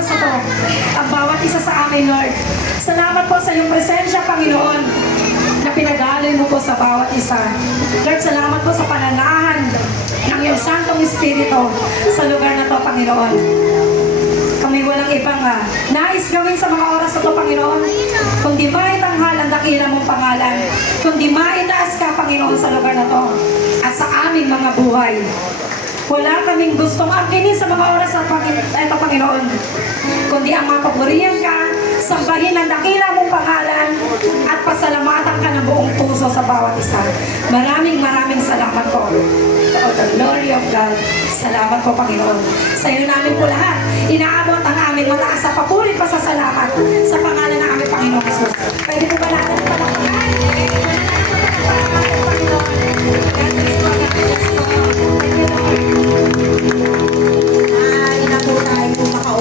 oras na to, ang bawat isa sa amin, Lord. Salamat po sa iyong presensya, Panginoon, na pinag-aalay mo po sa bawat isa. Lord, salamat po sa pananahan ng iyong Santong Espiritu sa lugar na to, Panginoon. Kami walang ibang nais gawin sa mga oras na to, Panginoon, kundi maitanghal ang dakila mong pangalan, kundi maitaas ka, Panginoon, sa lugar na to at sa aming mga buhay. Wala kaming gustong akinin sa mga oras na ito, Panginoon, kundi ang mapapurihan ka, sambahin ang dakila mong pangalan, at pasalamatan ka ng buong puso sa bawat isa. Maraming salamat po. To the glory of God. Salamat po, Panginoon. Sa iyo namin po lahat, inaabot ang aming mataas sa papuri pa sa salamat sa pangalan ng aming Panginoong Jesus. Pwede po ba natin